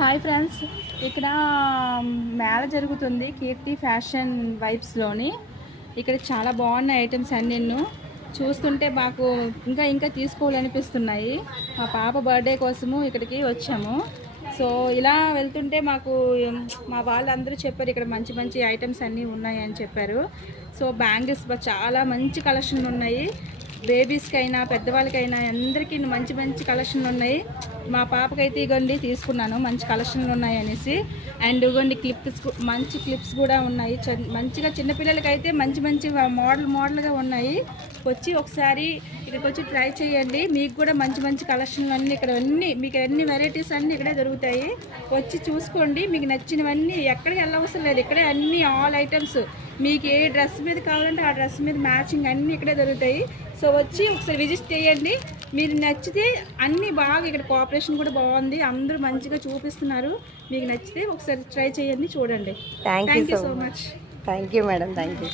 Hi friends, ఇక్కడ మేళ జరుగుతుంది కీర్తి fashion వైబ్స్లోని. ఇక్కడ చాలా బాగున్నాయి ఐటమ్స్ అన్నీ చూస్తుంటే మాకు ఇంకా ఇంకా తీసుకోవాలనిపిస్తున్నాయి. మా పాప బర్త్డే కోసము ఇక్కడికి వచ్చాము. సో ఇలా వెళ్తుంటే మాకు మా వాళ్ళందరూ చెప్పారు ఇక్కడ మంచి మంచి ఐటమ్స్ అన్నీ ఉన్నాయి అని చెప్పారు. సో బ్యాంగిల్స్ చాలా మంచి కలెక్షన్ ఉన్నాయి. బేబీస్కి అయినా పెద్దవాళ్ళకైనా అందరికీ మంచి మంచి కలెక్షన్లు ఉన్నాయి. మా పాపకైతే ఇగోండి తీసుకున్నాను, మంచి కలెక్షన్లు ఉన్నాయి అనేసి. అండ్ ఇగోండి మంచి క్లిప్స్ కూడా ఉన్నాయి. మంచిగా చిన్నపిల్లలకైతే మంచి మంచి మోడల్గా ఉన్నాయి. వచ్చి ఒకసారి ఇక్కడికి వచ్చి ట్రై చేయండి. మీకు కూడా మంచి మంచి కలెక్షన్లు అన్నీ ఇక్కడ మీకు అన్ని వెరైటీస్ అన్నీ ఇక్కడే దొరుకుతాయి. వచ్చి చూసుకోండి, మీకు నచ్చినవన్నీ ఎక్కడికి వెళ్ళవసరం లేదు. ఇక్కడే అన్ని ఆల్ ఐటమ్స్ మీకు ఏ డ్రెస్ మీద కావాలంటే ఆ డ్రెస్ మీద మ్యాచింగ్ అన్నీ ఇక్కడే దొరుకుతాయి. సో వచ్చి ఒకసారి విజిట్ చేయండి. మీరు నచ్చితే అన్నీ బాగా ఇక్కడ కోఆపరేషన్ కూడా బాగుంది, అందరూ మంచిగా చూపిస్తున్నారు. మీకు నచ్చితే ఒకసారి ట్రై చేయండి, చూడండి. Thank you so much. Thank you madam, thank you.